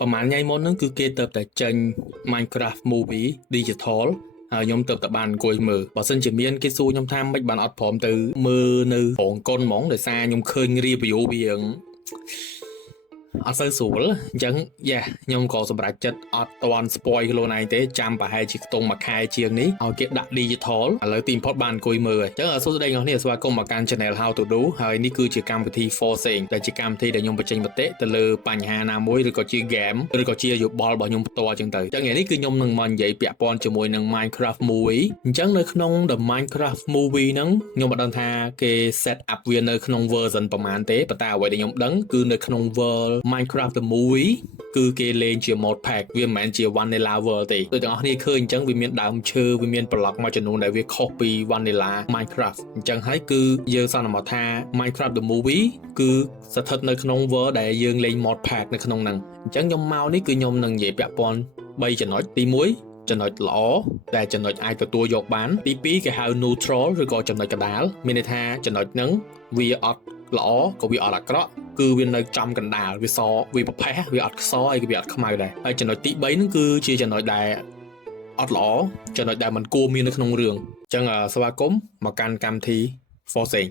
ប្រហែលថ្ងៃមុនហ្នឹងគឺគេទៅតែចេញ Minecraft Movie Digital ហើយខ្ញុំទៅតែបានអង្គុយមើលបើសិនជាមានគេសួរខ្ញុំថាមិនបានអត់ព្រមទៅមើលនៅរោងកុនហ្មងដោយសារខ្ញុំឃើញ review វាអត់សូវស្រួលអញ្ចឹងខ្ញុំក៏សម្រេចចិត្តអត់តន់ spoil ខ្លួនឯងទេចាំប្រហែលជាខ្ទង់មួយខែជាងនេះឲ្យគេដាក់ digital ឥឡូវទីបំផុតបានអង្គុយមើលអញ្ចឹងសួស្តីអ្នកនរគ្នាស្វាគមន៍មកកាន់ channel How to Do ហើយនេះគឺជាកម្មវិធី Forcing ដែលជាកម្មវិធីដែលខ្ញុំបញ្ចេញមតិទៅលើបញ្ហាណាមួយឬក៏ជា game ឬក៏ជាយោបល់របស់ខ្ញុំផ្ទាល់អញ្ចឹងទៅអញ្ចឹងថ្ងៃនេះគឺខ្ញុំនឹងមកនិយាយពាក់ព័ន្ធជាមួយនឹង Minecraft Movie អញ្ចឹងនៅក្នុង The Minecraft Movie ហ្នឹងខ្ញុំមិនដឹងថាគេ set up វានៅក្នុង version ប្រហែលទេប៉ុន្តែអ្វីដែលខ្ញុំដឹងគឺនៅក្នុង world Minecraft the Movie គឺគេលេងជា mod pack វាមិនមែនជា vanilla world ទេដូចទាំងអស់គ្នាឃើញអញ្ចឹងវាមានដើមឈើវាមានប្លុកមួយចំនួនដែលវាខុសពី vanilla Minecraft អញ្ចឹងហើយគឺយើងសន្មតថា Minecraft the Movie គឺស្ថិតនៅក្នុង world ដែលយើងលេង mod pack នៅក្នុងហ្នឹងអញ្ចឹងខ្ញុំមកនេះគឺខ្ញុំនឹងនិយាយពាក់ព័ន្ធ3ចំណុចទី1ចំណុចល្អដែលចំណុចអាចទទួលយកបានទី2គេហៅ neutral ឬក៏ចំណុចកណ្ដាលមានន័យថាចំណុចហ្នឹងវាអត់ល្អក៏វាអត់អាក្រក់គឺវានៅចំកណ្ដាលវាសវាប្រផេះវាអត់ខ្សហើយក៏វាអត់ខ្មៅដែរហើយចំណុចទី3ហ្នឹងគឺជាចំណុចដែលអត់ល្អចំណុចដែលមិនគួរមាននៅក្នុងរឿងអញ្ចឹងស្វាគមន៍មកកាន់កម្មវិធី Forcing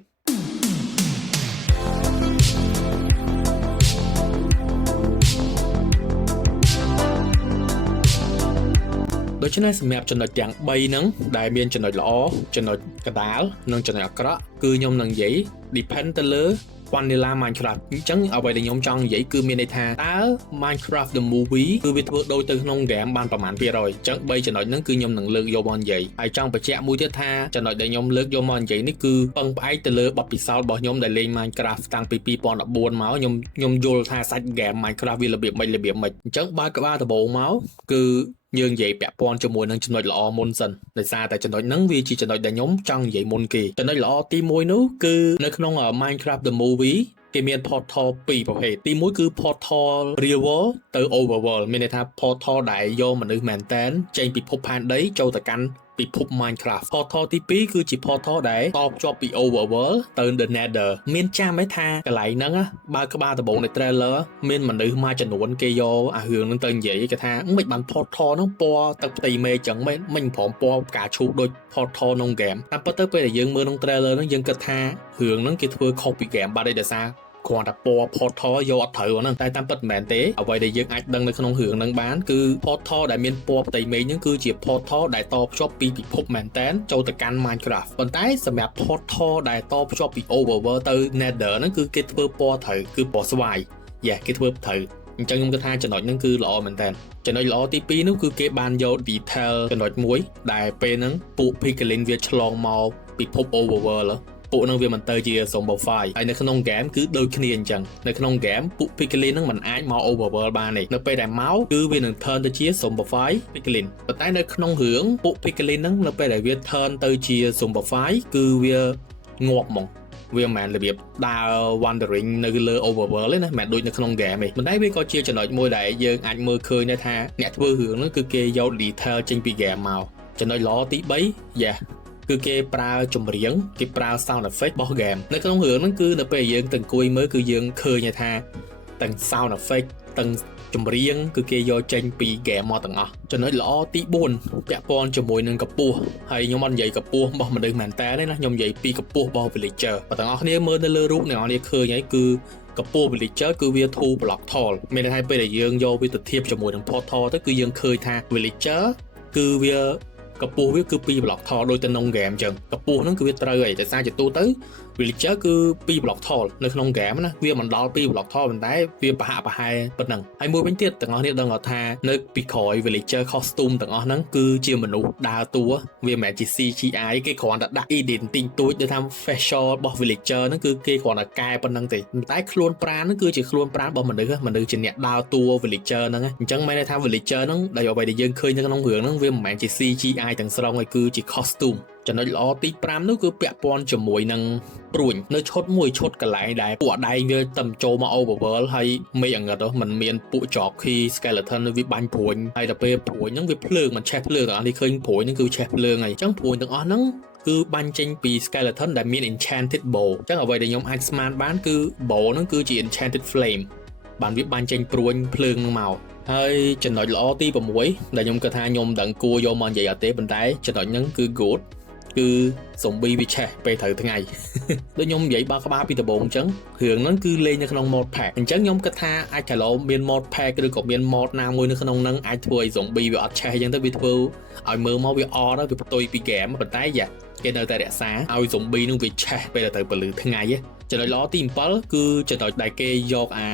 ដូច្នេះសម្រាប់ចំណុចទាំង3ហ្នឹងដែលមានចំណុចល្អចំណុចកណ្ដាលនិងចំណុចអាក្រក់គឺខ្ញុំនឹងនិយាយ depend ទៅលើ vanilla Minecraft អញ្ចឹងអ្វីដែលខ្ញុំចង់និយាយគឺមានន័យថាតើ Minecraft the movie គឺវាធ្វើដូចទៅក្នុង game បានប្រមាណ%អញ្ចឹង3ចំណុចហ្នឹងគឺខ្ញុំនឹងលើកយកមកនិយាយហើយចង់បញ្ជាក់មួយទៀតថាចំណុចដែលខ្ញុំលើកយកមកនិយាយនេះគឺពឹងផ្អែកទៅលើបទពិសោធន៍របស់ខ្ញុំដែលលេង Minecraft តាំងពី2014មកខ្ញុំយល់ថាសាច់ game Minecraft វារបៀបម៉េចអញ្ចឹងបើក្បាលដំបូងមកគឺយើងនិយាយពាក់ព័ន្ធជាមួយនឹងចំណុចល្អមុនសិនដោយសារតែចំណុចហ្នឹងវាជាចំណុចដែលខ្ញុំចង់និយាយមុនគេចំណុចល្អទី1នោះគឺនៅក្នុង Minecraft the movie គេមាន portal 2ប្រភេទទី1គឺ portal real world ទៅ overworld មានន័យថា portal ដែលយកមនុស្សមែនតែនចេញពីភពផែនដីចូលទៅកាន់ពិភព Minecraft portal ទី2គឺជា portal ដែលតភ្ជាប់ពី overworld ទៅ the nether មានចាំទេថាកន្លែងហ្នឹងបើក្បាលដំបូងនៃ trailer មានមនុស្សមួយចំនួនគេយកអារឿងហ្នឹងទៅនិយាយគេថាមិនបាន portal ហ្នឹងពណ៌ទឹកផ្ទៃមេឃចឹងមិនព្រមពណ៌ផ្កាឈូកដូច portal ក្នុង game តាមពិតទៅពេលដែលយើងមើលក្នុង trailer ហ្នឹងយើងគិតថារឿងហ្នឹងគេធ្វើខុសពី game បាត់ដោយសារគ្រាន់តែពណ៌ portal យកអត់ត្រូវហ្នឹងតែតាមពិតមិនមែនទេអ្វីដែលយើងអាចដឹងនៅក្នុងរឿងហ្នឹងបានគឺ portal ដែលមានពណ៌ផ្ទៃមេឃហ្នឹងគឺជា portal ដែលតភ្ជាប់ពីពិភពមែនតែនចូលទៅកាន់ Minecraft ប៉ុន្តែសម្រាប់ portal ដែលតភ្ជាប់ពី overworld ទៅ nether ហ្នឹងគឺគេធ្វើពណ៌ត្រូវគឺពណ៌ស្វាយគេធ្វើត្រូវអញ្ចឹងខ្ញុំគិតថាចំណុចហ្នឹងគឺល្អមែនតើចំណុចល្អទី2នោះគឺគេបានយក detail ចំណុចមួយដែលពេលហ្នឹងពួក Piglin វាឆ្លងមកពិភព overworld ពួកនឹងវាមិនទៅជា Zombify ហើយនៅក្នុង game គឺដូចគ្នាអញ្ចឹងនៅក្នុង game ពួក Piglin ហ្នឹងមិនអាចមក overworld បានទេនៅពេលដែលមកគឺវានឹង turn ទៅជា Zombify Piglin ប៉ុន្តែនៅក្នុងរឿងពួក Piglin ហ្នឹងនៅពេលដែលវា turn ទៅជា Zombify គឺវាងាប់ហ្មងវាមិនមែនរបៀបដើរ wandering នៅលើ overworld ទេណាមិនមែនដូចនៅក្នុង game ទេប៉ុន្តែវាក៏ជាចំណុចមួយដែលយើងអាចមើលឃើញដែរថាអ្នកធ្វើរឿងហ្នឹងគឺគេយក detail ចេញពី game មកចំណុចល្អទី3គឺគេប្រើចម្រៀងគេប្រើ sound effect របស់ game នៅក្នុងរឿងហ្នឹងគឺនៅពេលយើងទៅអង្គុយមើលគឺយើងឃើញថាទាំង sound effect ទាំងចម្រៀងគឺគេយកចេញពី game មកទាំងអស់ចំណុចល្អទី4ពាក់ព័ន្ធជាមួយនឹងកម្ពស់ហើយខ្ញុំអត់និយាយកម្ពស់របស់មនុស្សមែនតើទេណាខ្ញុំនិយាយពីកម្ពស់របស់ villager បើទាំងអស់គ្នាមើលនៅលើរូបអ្នកនរគ្នាឃើញហើយគឺកម្ពស់ villager គឺវាធូរ block tall មានន័យថាពេលដែលយើងយកវាទៅធៀបជាមួយនឹង portal ទៅគឺយើងឃើញថា villager គឺវាកម្ពស់វាគឺ2 block tall ដូចទៅក្នុង game អញ្ចឹងកម្ពស់ហ្នឹងគឺវាត្រូវហើយតែសារជាទូទៅ villager គឺ2 block tall នៅក្នុង game ណាវាមិនដល់2 block tall ប៉ុន្តែវាប្រហាក់ប្រហែលប៉ុណ្ណឹងហើយមួយវិញទៀតទាំងអស់គ្នាដឹងថានៅពីក្រោយ villager costume ទាំងអស់ហ្នឹងគឺជាមនុស្សដើរតួវាមិនមែនជា CGI គេគ្រាន់តែដាក់ edit តិចតួចដូចថា facial របស់ villager ហ្នឹងគឺគេគ្រាន់តែកែប៉ុណ្ណឹងទេតែខ្លួនប្រាណហ្នឹងគឺជាខ្លួនប្រាណរបស់មនុស្សជាអ្នកដើរតួ villager ហ្នឹងអញ្ចឹងមានន័យថា villager ហ្នឹងដែលអ្វីដែលយើងឃើញនៅក្នុងរឿងហ្នឹងវាមិនមែនជា CGI ទាំងស្រុងឯគឺជា costumeចំណុចល្អទី5នោះគឺពាក់ព័ន្ធជាមួយនឹងព្រួញនៅឈុតមួយឈុតកន្លែងដែលពួកអដែងវាទៅចូលមក overworld ហើយមេអង្កត់មិនមានពួកចក key skeleton វាបាញ់ព្រួញហើយដល់ពេលព្រួញហ្នឹងវាភ្លើងមិនឆេះភ្លើងទាំងអស់នេះឃើញព្រួញហ្នឹងគឺឆេះភ្លើងហើយអញ្ចឹងព្រួញទាំងអស់ហ្នឹងគឺបាញ់ចេញពី skeleton ដែលមាន enchanted bow អញ្ចឹងអ្វីដែលខ្ញុំអាចស្មានបានគឺ bow ហ្នឹងគឺជា enchanted flame បានវាបាញ់ចេញព្រួញភ្លើងនឹងមកហើយចំណុចល្អទី6ដែលខ្ញុំគិតថាខ្ញុំដឹងគួរយកមកនិយាយអត់ទេប៉ុន្តែចំណុចហ្នឹងគឺ good គឺ zombie វាឆេះពេលត្រូវថ្ងៃដូចខ្ញុំនិយាយបើក្បាលពីដំបូងអញ្ចឹងរឿងហ្នឹងគឺលេងនៅក្នុង mod pack អញ្ចឹងខ្ញុំគិតថាអាចកាលមាន mod pack ឬក៏មាន mod ណាមួយនៅក្នុងហ្នឹងអាចធ្វើឲ្យ zombie វាអត់ឆេះអញ្ចឹងទៅវាធ្វើឲ្យមើលមកវាអត់ទៅវាផ្ទុយពី game ប៉ុន្តែយ៉ាគេនៅតែរក្សាឲ្យ zombie នឹងវាឆេះពេលទៅពលឺថ្ងៃចំណុចល្អទី7គឺចំណុចដែលគេយកអា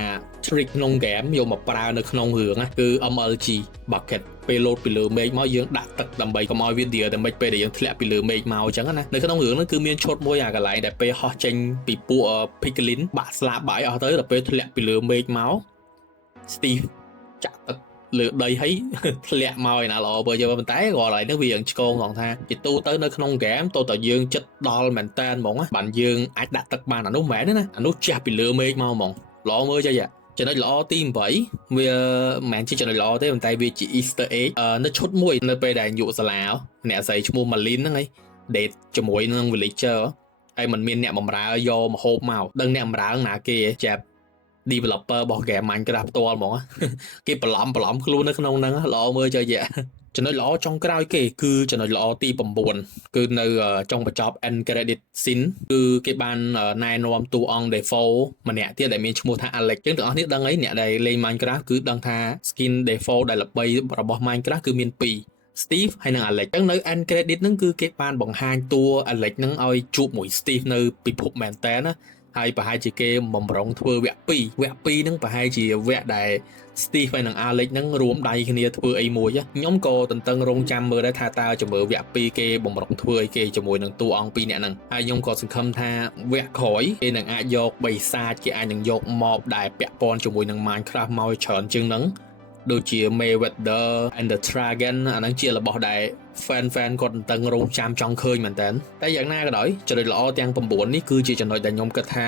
trick ក្នុង game យកមកប្រើនៅក្នុងរឿងណាគឺ MLG bucket ពេលលោតពីលើមេឃមកយើងដាក់ទឹកដើម្បីកុំឲ្យវា damage ពេលដែលយើងធ្លាក់ពីលើមេឃមកអញ្ចឹងណានៅក្នុងរឿងហ្នឹងគឺមានឈុតមួយអាកន្លែងដែលពេលហោះចេញពីពួក Piglin បាក់ស្លាប់បាយអស់ទៅដល់ពេលធ្លាក់ពីលើមេឃមក Steve ចាក់ទឹកលើដីហើយធ្លាក់មកឯណាល្អបើយកប៉ុន្តែគាត់ឡើយនេះវាយ៉ាងឆ្កងផងថាជាទូទៅនៅក្នុងហ្គេមតើតើយើងចិត្តដល់មែនតែនហ្មងបានយើងអាចដាក់ទឹកបានអានោះមែនទេណាអានោះជះពីលើមេឃមកហ្មងល្អមើលចេះចំណុចល្អទី8វាមិនមែនជាចំណុចល្អទេប៉ុន្តែវាជា Easter egg នៅឈុតមួយនៅពេលដែលយុសាលាអ្នកស្រីឈ្មោះ Malin ហ្នឹងឯង date ជាមួយនឹង villager ហើយมันមានអ្នកបម្រើយកមកហូបមកដឹងអ្នកបម្រើណាគេចាប់ developer របស់ game Minecraft ផ្ទាល់ហ្មងគេបន្លំខ្លួននៅក្នុងហ្នឹងល្អមើលចុះចំណុចល្អចុងក្រោយគេគឺចំណុចល្អទី9គឺនៅចុងបញ្ចប់ end credit scene គឺគេបានណែនាំតួអង្គ default ម្នាក់ទៀតដែលមានឈ្មោះថា Alex ចឹងទាំងអស់នេះដឹងអីអ្នកដែលលេង Minecraft គឺដឹងថា skin default ដែលល្បីរបស់ Minecraft គឺមាន2 Steve ហើយនិង Alex ចឹងនៅ end credit ហ្នឹងគឺគេបានបង្ហាញតួ Alex ហ្នឹងឲ្យជួបមួយ Steve នៅពិភពមែនតើណាហើយប្រហែលជាគេបំរុងធ្វើវគ្គ2ហ្នឹងប្រហែលជាវគ្គដែល Steve ហើយនិង Alex ហ្នឹងរួមដៃគ្នាធ្វើអីមួយខ្ញុំក៏តន្ទឹងរង់ចាំមើលដែរថាតើជំរឿវគ្គ2គេបំរុងធ្វើអីគេជាមួយនឹងតួអង្គ2នាក់ហ្នឹងហើយខ្ញុំក៏សង្ឃឹមថាវគ្គក្រោយគេនឹងអាចយកបិសាចគេអាចនឹងយកmobដែលពាក់ព័ន្ធជាមួយនឹង Minecraft មកច្រើនជាងហ្នឹងដូចជា Mayweather and the Dragon អាហ្នឹងជារបស់ដែល fan គាត់តន្ទឹងរង់ចាំចង់ឃើញមែនតើតែយ៉ាងណាក៏ដោយចំណុចល្អទាំង9នេះគឺជាចំណុចដែលខ្ញុំគិតថា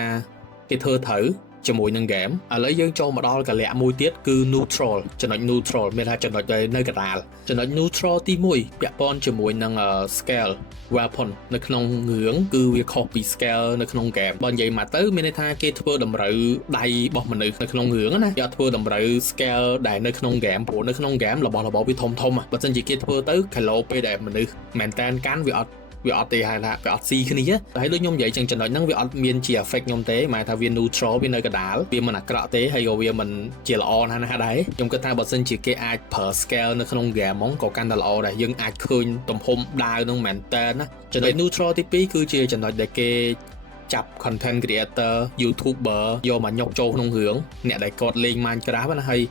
គេធ្វើត្រូវជាមួយនឹង game ឥឡូវយើងចូលមកដល់កលៈមួយទៀតគឺ neutral ចំណុច neutral មានថាចំណុចដែលនៅកណ្ដាលចំណុច neutral ទី1ពាក់ព័ន្ធជាមួយនឹង scale weapon នៅក្នុងរឿងគឺវាខុសពី scale នៅក្នុង game បើនិយាយមកទៅមានន័យថាគេធ្វើតម្រូវដៃរបស់មនុស្សនៅក្នុងរឿងណាគេអត់ធ្វើតម្រូវ scale ដែលនៅក្នុង game ព្រោះនៅក្នុង game របស់វាធំបើមិនជាគេធ្វើទៅ kilo ពេលដែលមនុស្សមែនតែនកាន់វាអត់ទេហៅថាវាអត់ស៊ីគ្នាហើយដូចខ្ញុំនិយាយចឹងចំណុចហ្នឹងវាអត់មានជា effect ខ្ញុំទេหมายថាវា neutral វានៅកណ្ដាលវាមិនអាក្រក់ទេហើយក៏វាមិនជាល្អណាស់ដែរខ្ញុំគិតថាបើសិនជាគេអាចប្រើ scale នៅក្នុង game ហ្មងក៏កាន់តែល្អដែរយើងអាចឃើញទំហំដាវហ្នឹងមែនតើណាចំណុច neutral ទី2គឺជាចំណុចដែលគេចាប់ content creator YouTuber យកមកញុកចូលក្នុងរឿងអ្នកដែលគាត់លេង Minecraft ណាហើយ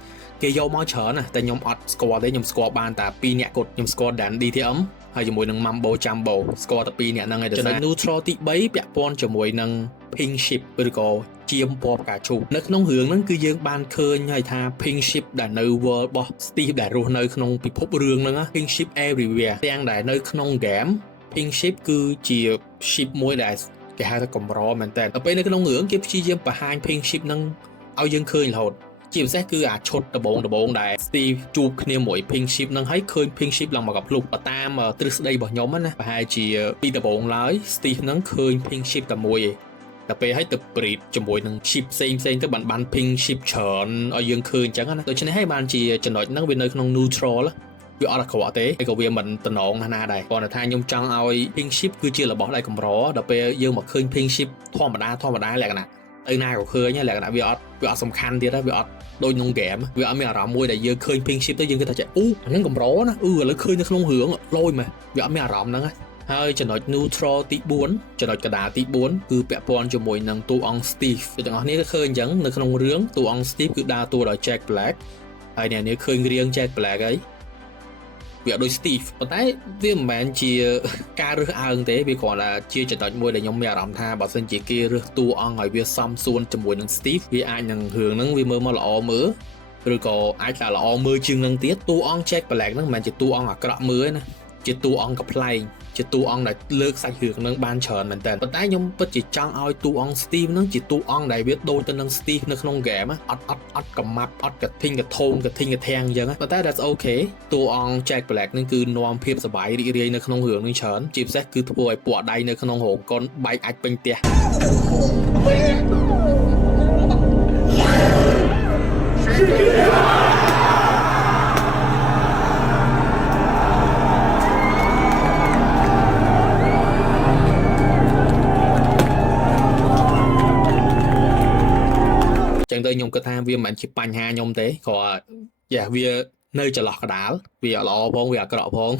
គេយកមកច្រើនណាតែខ្ញុំអត់ស្គាល់ទេខ្ញុំស្គាល់បានតែ2នាក់គាត់ខ្ញុំស្គាល់ Dan DTM ហើយជាមួយនឹង Mambo Jambo ស្គាល់តែ2នាក់ហ្នឹងហើយចំណុច neutral ទី3ពាក់ព័ន្ធជាមួយនឹង pink ship ឬក៏ជាមពណ៌ផ្កាឈូកនៅក្នុងរឿងហ្នឹងគឺយើងបានឃើញហើយថា pink ship ដែលនៅ world របស់ Steve ដែលរស់នៅក្នុងពិភពរឿងហ្នឹង pink ship everywhere ទាំងដែលនៅក្នុង game pink ship គឺជា ship មួយដែលគេហៅថាកម្រមែនតើដល់ពេលនៅក្នុងរឿងគេព្យាយាមបង្ហាញ pink ship ហ្នឹងឲ្យយើងឃើញរហូតជាពិសេសគឺអាឈុតដំបងដែល Steve ជួបគ្នាមួយ Pink Ship ហ្នឹងហើយឃើញ Pink Ship ឡើងមកกับភ្លុកតាមទ្រឹស្ដីរបស់ខ្ញុំណាប្រហែលជាពីដំបងឡើយ Steve ហ្នឹងឃើញ Pink Ship តែមួយឯងតែពេលឲ្យទៅ breed ជាមួយនឹង ship ផ្សេងទៅបាន Pink Ship ច្រើនឲ្យយើងឃើញអញ្ចឹងណាដូច្នេះហើយបានជាចំណុចហ្នឹងវានៅក្នុង neutral វាអត់អាក្រក់ទេហើយក៏វាមិនតំណងណាដែរគ្រាន់តែថាខ្ញុំចង់ឲ្យ Pink Ship គឺជារបស់ដែលកម្រដល់ពេលយើងមកឃើញ Pink Ship ធម្មតាលក្ខណៈទៅណាក៏ឃើញលក្ខណៈវាអត់សំខាន់ទៀតវាអត់ដូចក្នុង game វាអត់មានអារម្មណ៍មួយដែលយើងឃើញ Pink Ship ទៅយើងគិតថាអូអាហ្នឹងកម្រណាឥឡូវឃើញនៅក្នុងរឿងលយមែនវាអត់មានអារម្មណ៍ហ្នឹងហើយចំណុច neutral ទី4ចំណុចកណ្ដាលទី4គឺពាក់ព័ន្ធជាមួយនឹងតួអង្គ Steve ទាំងអស់នេះឃើញអញ្ចឹងនៅក្នុងរឿងតួអង្គ Steve គឺដើរតួដោយ Jack Black ហើយអ្នកនេះឃើញរៀង Jack Black ហើយវាដូច Steve ប៉ុន្តែវាមិនមែនជាការរើសអើងទេវាគ្រាន់តែជាចំណុចមួយដែលខ្ញុំមានអារម្មណ៍ថាបើសិនជាគេរើសតួអង្គឲ្យវាសមសួនជាមួយនឹង Steve វាអាចនឹងរឿងហ្នឹងវាមើលមកល្អមើលឬក៏អាចថាល្អមើលជាងនឹងទៀតតួអង្គ Jack Black ហ្នឹងមិនមែនជាតួអង្គអាក្រក់មើលណាជាតួអង្គកំ pl ែងជាតួអង្គដែលលើកសាច់រឿងហ្នឹងបានច្រើនមែនតើប៉ុន្តែខ្ញុំពិតជាចង់ឲ្យតួអង្គ Steve ហ្នឹងជាតួអង្គដែលវាដូចទៅនឹង Steve នៅក្នុង game អត់កំមាប់អត់កធិញកធងកធិញកធាំងអញ្ចឹងប៉ុន្តែ that's okay តួអង្គ Jack Black ហ្នឹងគឺនាំភាពសប្បាយរីករាយនៅក្នុងរឿងនេះច្រើនជាពិសេសគឺធ្វើឲ្យពួកដៃនៅក្នុងរោងកុនបែកអាចពេញផ្ទះ ចឹងទៅខ្ញុំគិតថាវាមិនមែនជាបញ្ហាខ្ញុំទេគ្រាន់តែវានៅចន្លោះកណ្ដាលវាល្អផងវាអាក្រក់ផង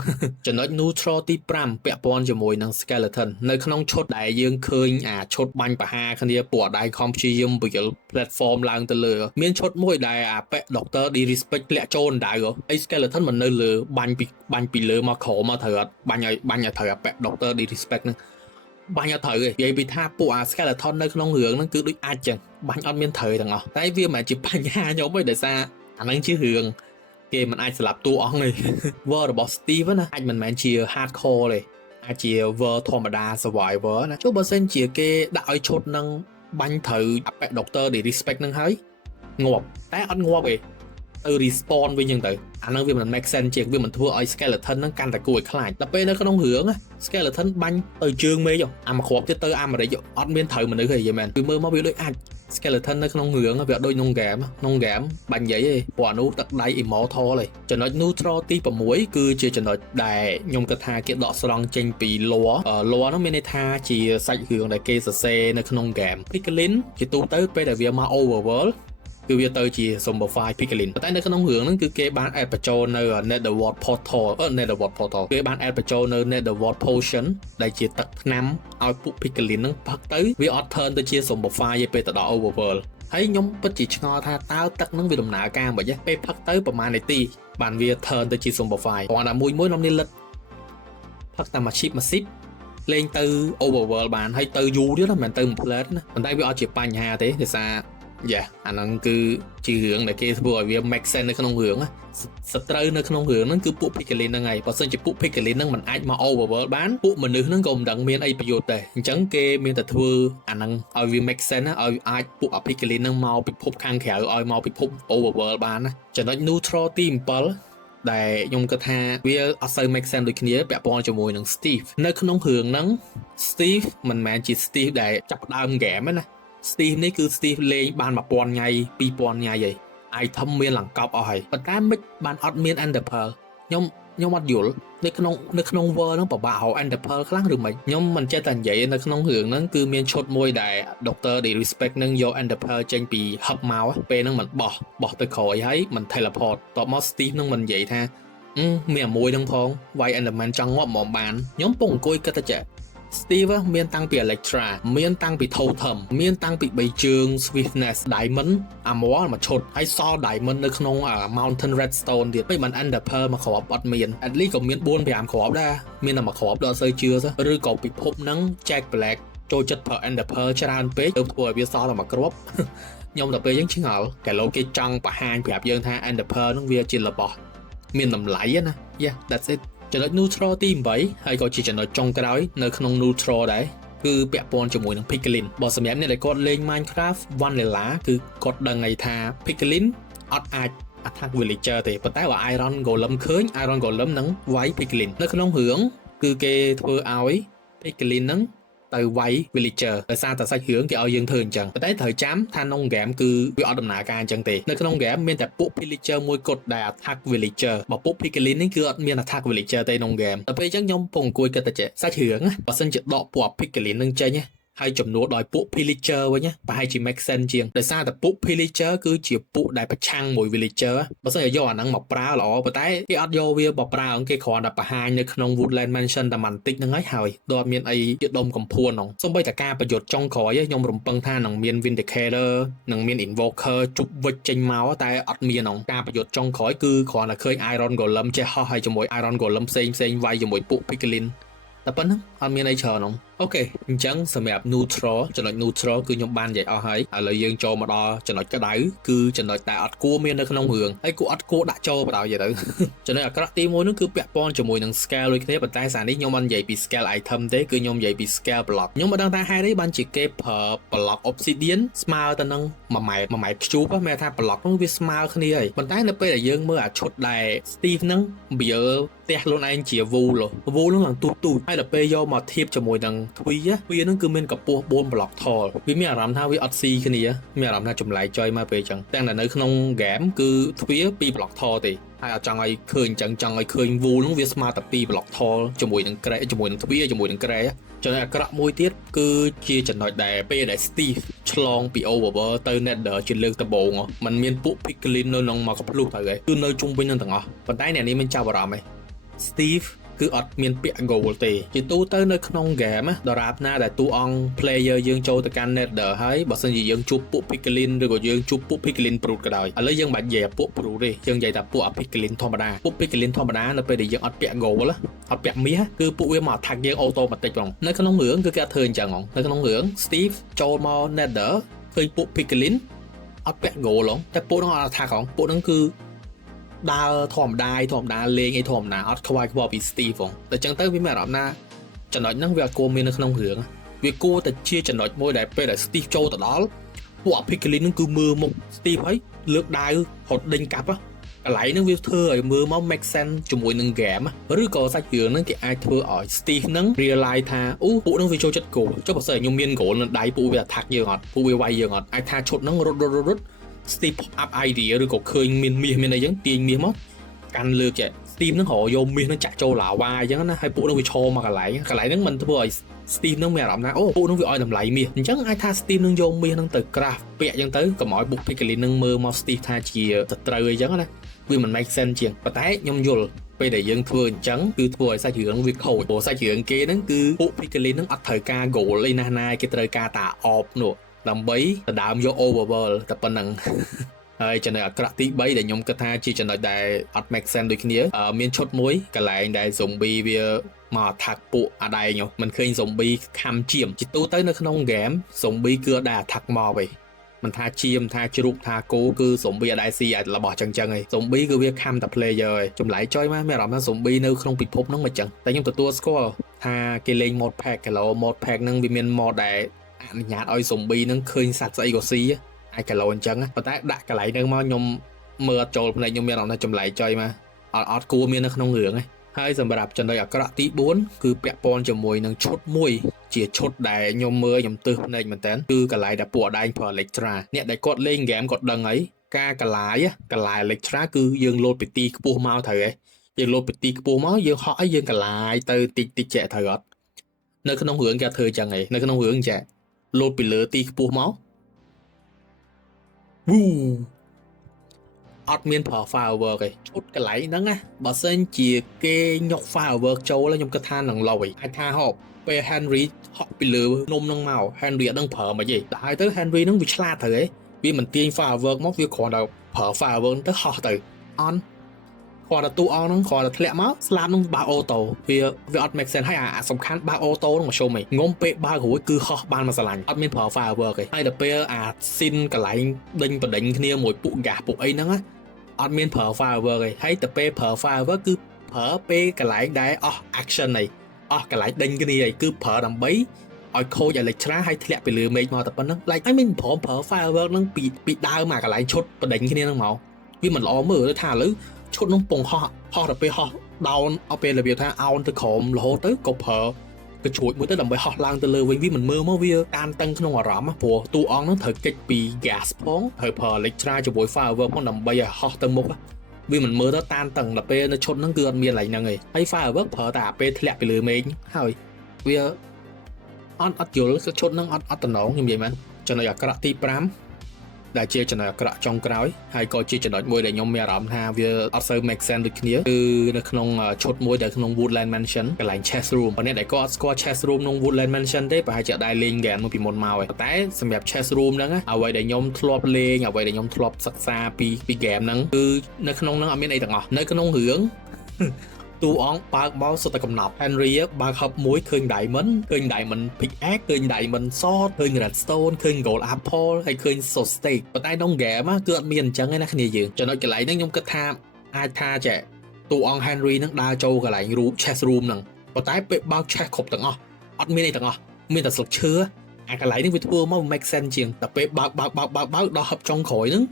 ចំណុច neutral ទី5ពាក់ព័ន្ធជាមួយនឹង skeleton នៅក្នុងឈុតដែលយើងឃើញអាឈុតបាញ់បហាគ្នាពួកអដៃខំព្យាយាមបញ្យល់ platform ឡើងទៅលើមានឈុតមួយដែលអាពាក់ Doctor Disrespect ធ្លាក់ចូលដៅអី skeleton មិននៅលើបាញ់ពីលើមកក្រោមមកត្រូវអត់បាញ់ឲ្យត្រូវអាពាក់ Doctor Disrespect ហ្នឹងបាញ់អត់ត្រូវទេនិយាយពីថាពួកអា skeleton នៅក្នុងរឿងហ្នឹងគឺដូចអាចចឹងបាញ់អត់មានត្រូវទាំងអស់តែវាមិនមែនជាបញ្ហាខ្ញុំទេដោយសារអាហ្នឹងជារឿងគេមិនអាចស្លាប់តួអង្គទេ War របស់ Steve ណាអាចមិនមែនជា hardcore ទេអាចជា War ធម្មតា survivor ណាចុះបើសិនជាគេដាក់ឲ្យឈុតនឹងបាញ់ត្រូវអាប៉ែ Doctor Disrespect នឹងហើយងាប់តែអត់ងាប់ទេទៅ respawn វិញចឹងទៅអាហ្នឹងវាមិន make sense ជាងវាមិនធ្វើឲ្យ skeleton ហ្នឹងកាន់តែគួរឲ្យខ្លាចដល់ពេលនៅក្នុងរឿង skeleton បាញ់ទៅជើងមេឃអាមកគ្រាប់ទៀតទៅអាមេរិកអត់មានត្រូវមនុស្សទេយីមែនគឺមើលមកវាដូចអាច skeleton នៅក្នុងរឿងវាដូចក្នុង game បាញ់និយាយទេព្រោះអានោះទឹកដៃ immortal ទេចំណុច neutral ទី6គឺជាចំណុចដែលខ្ញុំគិតថាគេដកស្រង់ចេញពី lore ហ្នឹងមានន័យថាជាសាច់រឿងដែលគេសរសេរនៅក្នុង game Piglin ជាទូទៅពេលដែលវាមក overworld គឺវាទៅជា zombify Piglin តែនៅក្នុងរឿងហ្នឹងគឺគេបាន add បញ្ចូលនៅ Netherworld Portal គេបាន add បញ្ចូលនៅ Netherworld Potion ដែលជាទឹកថ្នាំឲ្យពួក Piglin ហ្នឹងផឹកទៅវាអត់ turn ទៅជា zombify ទេពេលទៅដល់ overworld ហើយខ្ញុំពិតជាឆ្ងល់ថាតើទឹកហ្នឹងវាដំណើរការមិនទេពេលផឹកទៅប្រហែលនាទីបានវា turn ទៅជា zombify គ្រាន់តែមួយនំនេះលិតផឹកតែមួយឈីបលេងទៅ overworld បានហើយទៅយូរទៀតណាមិនទៅមួយផ្លែតណាប៉ុន្តែវាអត់ជាបញ្ហាទេដោយសារអាហ្នឹងគឺជារឿងដែលគេធ្វើឲ្យវា make sense នៅក្នុងរឿងសត្រូវនៅក្នុងរឿងហ្នឹងគឺពួក Piglin ហ្នឹងហើយបើសិនជាពួក Piglin ហ្នឹងមិនអាចមក overworld បានពួកមនុស្សហ្នឹងក៏មិនដឹងមានអីប្រយោជន៍ដែរអញ្ចឹងគេមានតែធ្វើអាហ្នឹងឲ្យវា make sense ណាឲ្យអាចពួក Piglin ហ្នឹងមកពិភពខាងក្រៅឲ្យមកពិភព overworld បានណាចំណុច neutral ទី7ដែលខ្ញុំគិតថាវាអត់សូវ make sense ដូចគ្នាពាក់ព័ន្ធជាមួយនឹង Steve នៅក្នុងរឿងហ្នឹង Steve មិនមែនជា Steve ដែលចាប់ផ្ដើម game ទេណាSteve នេះគឺ Steve លេងបាន1000ថ្ងៃ2000ថ្ងៃហើយ item មានឡើងកប់អស់ហើយប៉ុន្តែមិនបានអត់មាន Ender Pearl ខ្ញុំអត់យល់នៅក្នុង world ហ្នឹងពិបាកហៅ Ender Pearl ខ្លាំងឬមិនខ្ញុំមិនចេះតែនិយាយនៅក្នុងរឿងហ្នឹងគឺមានឈុតមួយដែល Doctor Disrespect នឹងយក Ender Pearl ចេញពី hub មកពេលហ្នឹងមិនបោះទៅក្រោយហើយមិន teleport តបមក Steve នឹងមិននិយាយថាមានមួយហ្នឹងផង Why Enderman ចង់ងាប់មកបានខ្ញុំពងអង្គុយគិតតែចេះSteve មានតាំងពី Electra មានតាំងពី Totem មានតាំងពី3ជើង Swiftness Diamond Armor មកឈុតហើយសល់ Diamond នៅក្នុង Mountain Redstone ទៀតមិន Ender Pearl មកគ្រាប់អត់មាន At least ក៏មាន 4-5 គ្រាប់ដែរមានតែមកគ្រាប់ដល់សូវជឿសឬក៏ពិភពហ្នឹង Jack Black ចូលចិត្តប្រើ Ender Pearl ច្រើនពេកទៅធ្វើឲ្យវាសល់តែមកគ្រាប់ខ្ញុំដល់ពេលអញ្ចឹងឆ្ងល់តែលោកគេចង់បង្ហាញប្រាប់យើងថា Ender Pearl ហ្នឹងវាជារបស់មានតម្លៃណា Yeah that's itចំណុច neutral ទី8ហើយក៏ជាចំណុចចុងក្រោយនៅក្នុង neutral ដែរគឺពាក់ព័ន្ធជាមួយនឹង Piglin បើសម្រាប់អ្នកដែលគាត់លេង Minecraft Vanilla គឺគាត់ដឹងហើយថា Piglin អត់អាច attack villager ទេប៉ុន្តែបើ Iron Golem ឃើញ Iron Golem នឹងវាយ Piglin នៅក្នុងរឿងគឺគេធ្វើឲ្យ Piglin នឹងទៅវាយ villager ដោយសារតែសាច់រឿងគេឲ្យយើងធ្វើអញ្ចឹងប៉ុន្តែត្រូវចាំថាក្នុង game គឺវាអត់ដំណើរការអញ្ចឹងទេនៅក្នុង game មានតែពួក villager មួយគត់ដែល attack villager បើពួក Piglin នេះគឺអត់មាន attack villager ទេក្នុង game ដល់ពេលអញ្ចឹងខ្ញុំពងអង្គុយគិតតែសាច់រឿងបើសិនជាដកពួក Piglin នឹងចេញហើយចំនួនដោយពួក villager វិញប្រហែលជា make sense ជាងដោយសារតែពួក villager គឺជាពួកដែលប្រឆាំងមួយ villager បើសិនជាយកអាហ្នឹងមកប្រើល្អប៉ុន្តែគេអត់យកវាមកប្រើគេគ្រាន់តែបង្ហាញនៅក្នុង Woodland Mansion តែបន្តិចហ្នឹងហើយដូចអត់មានអីជាដុំកំភួនហ្នឹងសូម្បីតែការប្រយុទ្ធចុងក្រោយខ្ញុំរំពឹងថានឹងមាន Vindicator នឹងមាន Invoker ជប់វិចចេញមកតែអត់មានហ្នឹងការប្រយុទ្ធចុងក្រោយគឺគ្រាន់តែឃើញ Iron Golem ចេះហោះហើយជាមួយ Iron Golem ផ្សេងវាយជាមួយពួក Piglin តែប៉ុណ្ណឹងអត់មានអីច្រើនហ្នឹងអូខេអញ្ចឹងសម្រាប់ neutral ចំណុច neutral គឺខ្ញុំបាននិយាយអស់ហើយឥឡូវយើងចូលមកដល់ចំណុចក្តៅគឺចំណុចដែលអត់គួរមាននៅក្នុងរឿងហើយគួរអត់គួរដាក់ចូលបណ្ដោយទៅចំណុចអាក្រក់ទី1នោះគឺពាក់ព័ន្ធជាមួយនឹង scale ដូចគ្នាប៉ុន្តែសារនេះខ្ញុំមិននិយាយពី scale item ទេគឺខ្ញុំនិយាយពី scale block ខ្ញុំមិនដឹងថាហេតុអីបានជាគេប្រើ block obsidian ស្មើទៅនឹង1ម៉ែត្រខ្ជូបមែនថា block នោះវាស្មើគ្នាហើយប៉ុន្តែនៅពេលដែលយើងមើលអាឈុតដែល Steve ហ្នឹងវាផ្ទះខ្លួនឯងជា wool ហ្នឹងឡើងទូហើយដល់ពេលយកមកធៀបជាមួយនឹង ទ្វីហ្នឹងគឺមានកម្ពស់4 block tall វាមានអារម្មណ៍ថាវាអត់ស៊ីគ្នាមានអារម្មណ៍ថាចម្លែកចុយមកពេលអញ្ចឹងតែនៅក្នុង game គឺទ្វា2 block tall ទេហើយអត់ចង់ឲ្យឃើញអញ្ចឹងចង់ឲ្យឃើញ wool ហ្នឹងវាស្មើតែ2 block tall ជាមួយនឹងក្រែជាមួយនឹងទ្វាជាមួយនឹងក្រែចំណុចអាក្រក់មួយទៀតគឺជាចំណុចដែលពេលដែល Steve ឆ្លងពី Overworld ទៅ Nether ជាលើកដំបូងมันមានពួក Piglin នៅក្នុងមកកំភ្លុះទៅហើយគឺនៅជុំវិញនឹងទាំងអស់ប៉ុន្តែអ្នកនេះមិនចាប់អារម្មណ៍ទេ Steve គឺអត់មានពាក្យ goal ទេជាទូទៅនៅក្នុង game ដរាបណាដែលតួអង្គ player យើងចូលទៅកាន់ Nether ហើយបើសិនជាយើងជួបពួក Piglin ឬក៏យើងជួបពួក Piglin brute ក៏ដោយឥឡូវយើងមិនបាច់និយាយពួក brute ទេយើងនិយាយតែពួក Piglin ធម្មតាពួក Piglin ធម្មតានៅពេលដែលយើងអត់ពាក់ goal អត់ពាក់មាសគឺពួកវាមក attack យើង automatic ហ្មងនៅក្នុងរឿងគឺគេធ្វើអញ្ចឹងហ្មងនៅក្នុងរឿង Steve ចូលមក Nether ឃើញពួក Piglin អត់ពាក់ goal ហ្មងតែពួកហ្នឹងអត់ attack ហ្មងពួកហ្នឹងគឺដើរធម្មតាលេងអីធម្មតាអត់ខ្វាយខ្វល់ពី Steve ហ្មងតែចឹងទៅវាមានអារម្មណ៍ណាចំណុចហ្នឹងវាអត់គួរមាននៅក្នុងរឿងវាគួរតែជាចំណុចមួយដែលពេលដែល Steve ចូលទៅដល់ពួក Piglin ហ្នឹងគឺមើលមុខ Steve ហើយលើកដាវរត់ដេញកាប់កន្លែងហ្នឹងវាធ្វើឲ្យមើលមក make sense ជាមួយនឹង game ឬក៏សាច់រឿងហ្នឹងគេអាចធ្វើឲ្យ Steve ហ្នឹង realize ថាអូពួកហ្នឹងវាចូលចិត្ត goal ចុះបើសិនខ្ញុំមាន goal នៅដៃពួកវា attack យើងអត់ពួកវាវាយយើងអត់អាចថាឈុតហ្នឹងរត់ Steve pop up idea ឬក៏ឃើញមានមាសមានអីចឹងទាញមាសមកកាន់លើកចេះ Steve ហ្នឹងរកយកមាសហ្នឹងចាក់ចូលឡាវ៉ាអញ្ចឹងណាហើយពួកហ្នឹងវាឈរមកកន្លែងហ្នឹងមិនធ្វើឲ្យ Steve ហ្នឹងមានអារម្មណ៍ថាអូពួកហ្នឹងវាឲ្យតម្លៃមាសអញ្ចឹងអាចថា Steve ហ្នឹងយកមាសហ្នឹងទៅ craft ពាក់អញ្ចឹងទៅកុំឲ្យបុក Piglin ហ្នឹងមើលមក Steve ថាជាសត្រូវអីចឹងណាវាមិន make sense ជាងប៉ុន្តែខ្ញុំយល់ពេលដែលយើងធ្វើអញ្ចឹងគឺធ្វើឲ្យសាច់រឿងវាខូចព្រោះសាច់រឿងគេហ្នឹងគឺពួក Piglin ហ្នឹងអត់ត្រូវការ goal អីណាគេត្រូវការតាអបនោះដើម្បីដណ្ដើមយក overworld តែប៉ុណ្្នឹងហើយចំណុចអាក្រក់ទី3ដែលខ្ញុំគិតថាជាចំណុចដែលអត់ make sense ដូចគ្នាមានឈុតមួយកន្លែងដែល zombie វាមក attack ពួកអាដែងមិនឃើញ zombie ខំជាមជាទូទៅនៅក្នុង game zombie គឺអត់ដែល attack មកទេមិនថាជាមថាជ្រូកថាគោគឺ zombie អត់ដែលស៊ីអាចរបស់ចឹងឯង zombie គឺវាខំតែ player ឯងចម្លែកចុយមកមានអារម្មណ៍ថា zombie នៅក្នុងពិភពហ្នឹងមិនចឹងតែខ្ញុំទទួលស្គាល់ថាគេលេង mod pack កន្លោ mod pack ហ្នឹងវាមាន mod ដែលអនុញ្ញាតឲ្យ zombie ហ្នឹងឃើញសត្វស្អីក៏ស៊ីអាចកន្លោអញ្ចឹងប៉ុន្តែដាក់កន្លែងហ្នឹងមកខ្ញុំមើលអត់ចូលភ្នែកខ្ញុំមានអារម្មណ៍ថាចម្លែកចុយមកអត់គួរមាននៅក្នុងរឿងទេហើយសម្រាប់ចំណុចអាក្រក់ទី4គឺពាក់ព័ន្ធជាមួយនឹងឈុតមួយជាឈុតដែលខ្ញុំមើលខ្ញុំទើសភ្នែកមែនតើគឺកន្លែងដែលពួកអដែងប្រើ Electra អ្នកដែលគាត់លេង game គាត់ដឹងហើយការកន្លែង Electra គឺយើងលោតពីទីខ្ពស់មកត្រូវហ៎យើងលោតពីទីខ្ពស់មកយើងហក់ឲ្យយើងកន្លែងទៅតិចចែកត្រូវអត់នៅក្នុងរឿងគេធ្វើអញ្ចឹងហ៎នៅក្នុងរឿងចាលោតពីលើទីខ្ពស់មកវូអត់មានប្រើ firework ទេឈុតកន្លែងហ្នឹងណាបើសិនជាគេញុក firework ចូលខ្ញុំគិតថានឹងលយអាចថាហប់ពេល Henry ហក់ពីលើនំហ្នឹងមក Henry អត់ដឹងប្រើមិនទេតែហើយទៅ Henry ហ្នឹងវាឆ្លាតទៅហ៎វាមិនទាញ firework មកវាគ្រាន់តែប្រើ firework ទៅហោះទៅអន់គ្រាន់តែទូអង្គហ្នឹងគ្រាន់តែធ្លាក់មកស្លាប់ហ្នឹងបើអូតូវាអត់ make sense ហើយអាសំខាន់បើអូតូហ្នឹងមកជុំហីងុំពេលបើរួចគឺហោះបានមកស្រឡាញ់អត់មានប្រើ firework ទេហើយដល់ពេលអាស៊ីនកន្លែងដេញបដិញគ្នាមួយពួក gas ពួកអីហ្នឹងអត់មានប្រើ firework ទេហើយទៅពេលប្រើ firework គឺប្រើពេលកន្លែងដែលអស់ action ហីអស់កន្លែងដេញគ្នាហីគឺប្រើដើម្បីឲ្យខូច Electra ហើយធ្លាក់ពីលើមេឃមកតែប៉ុណ្្នឹង like អីមានព្រមប្រើ firework ហ្នឹងពីដើមមកកន្លែងឈុតបដិញគ្នាហ្នឹងមកវាមិនល្អមើលថាឥឡូវឈុតនោះពងហោះទៅពេលហោះ down ឲ្យពេលរបៀបថាអោនទៅក្រោមរហូតទៅក៏ប្រើក៏ជួយមួយទៅដើម្បីហោះឡើងទៅលើវិញវាមិនមើលមកវាតានតឹងក្នុងអារម្មណ៍ព្រោះតួអង្គហ្នឹងត្រូវគេចពី gas ផងត្រូវប្រើ Electra ជាមួយ firework ផងដើម្បីឲ្យហោះទៅមុខវាមិនមើលទៅតានតឹងដល់ពេលនៅឈុតហ្នឹងគឺអត់មានឡើយហ្នឹងឯងហើយ firework ប្រើតែពេលធ្លាក់ពីលើមេឃហើយវាអត់យល់ឈុតហ្នឹងអត់តំណងខ្ញុំនិយាយមែនចំណុចអាក្រក់ទី5ដែលជាចំណុចអាក្រក់ចុងក្រោយហើយក៏ជាចំណុចមួយដែលខ្ញុំមានអារម្មណ៍ថាវាអត់សូវ make sense ដូចគ្នាគឺនៅក្នុងឈុតមួយដែលក្នុង Woodland Mansion កន្លែង chess room ប៉ុន្តែដែលគាត់អត់ស្គាល់ chess room ក្នុង Woodland Mansion ទេប្រហែលជាដែរលេង game មកពីមុនមកហើយប៉ុន្តែសម្រាប់ chess room ហ្នឹងអ្វីដែលខ្ញុំធ្លាប់លេងអ្វីដែលខ្ញុំធ្លាប់សិក្សាពី game ហ្នឹងគឺនៅក្នុងហ្នឹងអត់មានអីទាំងអស់នៅក្នុងរឿង តួអង្គបើកមកសុទ្ធតែកំណប់ Henry បើកហប់មួយឃើញ Diamond ឃើញ Diamond Pickaxe ឃើញ Diamond Sword ឃើញ Redstone ឃើញ Gold Apple ហើយឃើញ Soul Stake ប៉ុន្តែក្នុង game គឺអត់មានអញ្ចឹងទេណាគ្នាយើងចំណុចកន្លែងហ្នឹងខ្ញុំគិតថាអាចថាចេះតួអង្គ Henry ហ្នឹងដើរចូលកន្លែង room chess room ហ្នឹងប៉ុន្តែពេលបើក chess គ្រប់ទាំងអស់អត់មានអីទាំងអស់មានតែស្លឹកឈើអាកន្លែងនេះវាធ្វើមក make sense ជាងតែពេលបើកដល់ហប់ចុងក្រោយហ្នឹង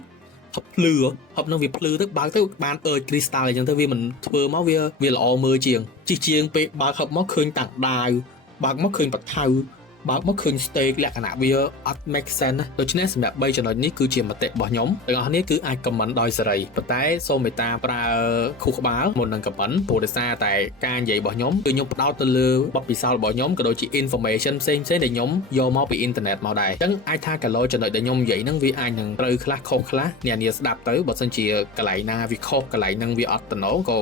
ហប់ភ្លឺហប់នឹងវាភ្លឺទៅបើកទៅបានគ្រីស្តាល់អញ្ចឹងទៅវាមិនធ្វើមកវាល្អមើលជាងជីជាងពេលបើកហប់មកឃើញតាំងដាវ បើកមកឃើញបថៅបើកមកឃើញ steak លក្ខណៈវាអត់ make sense ណាដូច្នេះសម្រាប់3ចំណុចនេះគឺជាមតិរបស់ខ្ញុំទាំងអស់គ្នាគឺអាច comment ដោយសេរីប៉ុន្តែសូមមេត្តាប្រើខួរក្បាលមុននឹង comment ព្រោះដោយសារតែការនិយាយរបស់ខ្ញុំគឺខ្ញុំផ្ដោតទៅលើបទពិសោធន៍របស់ខ្ញុំក៏ដូចជា information ផ្សេងៗដែលខ្ញុំយកមកពី internet មកដែរអញ្ចឹងអាចថាកាឡូចំណុចដែលខ្ញុំនិយាយហ្នឹងវាអាចនឹងត្រូវខ្លះខុសខ្លះអ្នកនាងស្ដាប់ទៅបើសិនជាកន្លែងណាវាខុសកន្លែងហ្នឹងវាអត់តំណងក៏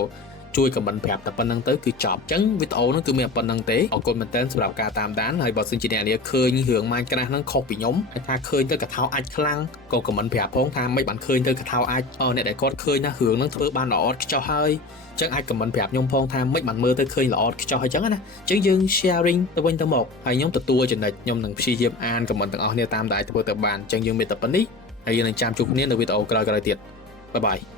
ជួយ comment ប្រាប់តែប៉ុណ្្នឹងទៅគឺចប់អញ្ចឹងវីដេអូហ្នឹងគឺមានប៉ុណ្្នឹងទេអរគុណមែនទែនសម្រាប់ការតាមដានហើយបើសិនជាអ្នកនាងឃើញរឿង Minecraft ហ្នឹងខុសពីខ្ញុំហើយថាឃើញទៅកថាអាចខ្លាំងក៏ comment ប្រាប់ផងថាមិនបានឃើញទៅកថាអាចអ្នកដែលគាត់ឃើញណារឿងហ្នឹងធ្វើបានល្អឥតខ្ចោះហើយអញ្ចឹងអាច comment ប្រាប់ខ្ញុំផងថាមិនបានមើលទៅឃើញល្អឥតខ្ចោះអញ្ចឹងណាអញ្ចឹងយើង sharing ទៅវិញទៅមកហើយខ្ញុំទទួលចំណុចខ្ញុំនឹងព្យាយាមអាន comment ទាំងអស់គ្នាតាមដែលធ្វើទៅបានអញ្ចឹងយើងមានតែប៉ុណ្្នេះហើយយើងនឹងចាំជួបគ្នានៅវីដេអូក្រោយៗទៀតបាយបាយ